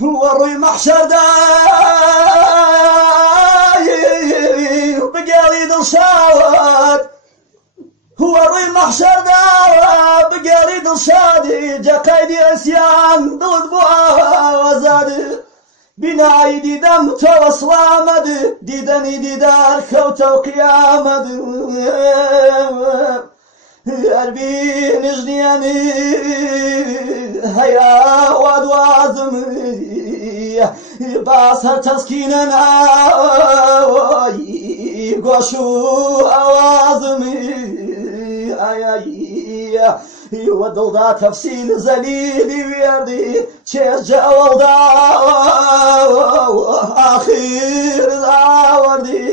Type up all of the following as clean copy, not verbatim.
وڕووی مەحشەردا بگێڵی دڵشاد وەڕووی مەحشەردا بگێڵی دڵشادی جەقەی دیێسیان دڵت بۆ ئاوازاد بینایی دیدەم تۆوە سڵامەد دیدەنی دیدار کەوتە و قیامەد هەربینژنیانی هەیە وا دوازم باس هەر تەسکینە ناوی گۆش و ئەوازم وە دڵدا تەفسیل زەلیلی وێردی چێژە ئەوەڵدا ئاخیر ئاوەردی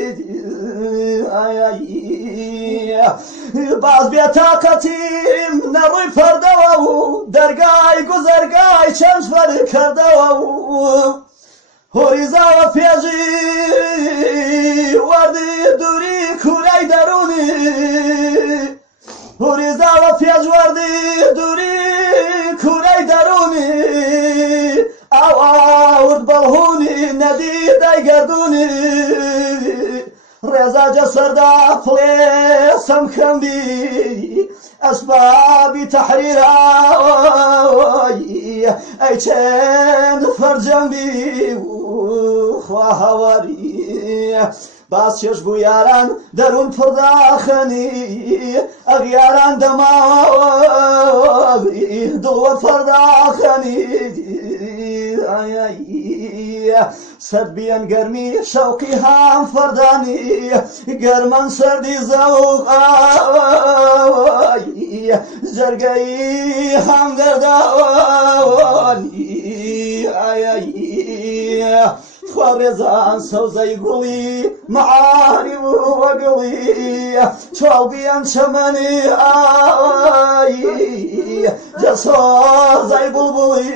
باز بێتاقەتیم نەڕووی فەردەوە و دەرگای گوزەرگای چەند فەر کردەوە و هۆریزاوە پێژی وەردی دووری کوورەی دەرونی هۆریزاوە پێشوەردی دووری کوورەی دەرونی ئەو ئاورد بەڵهونی نەدی دەیگەردونی ڕێزا جەسەردا فڵێ سەمکەمبی ئەسبابی تەحریرایی ئەی چەند فەرجەمبی خوا هەواری باس چێش بوو یاران دەروون پڕداخەنی ئەغیاران دەماوی دڵوە فەرداخەنی سەد بیەن گەرمی شەوقی هام فەردانی گەرمەن سەردی زەوق جەرگەی هەم دەرداوانی خوا ڕێزان سەوزەی گوڵی مەعاری وەگڵی چاڵبیان چەمەنی ئایی جەسۆزەی بڵبڵی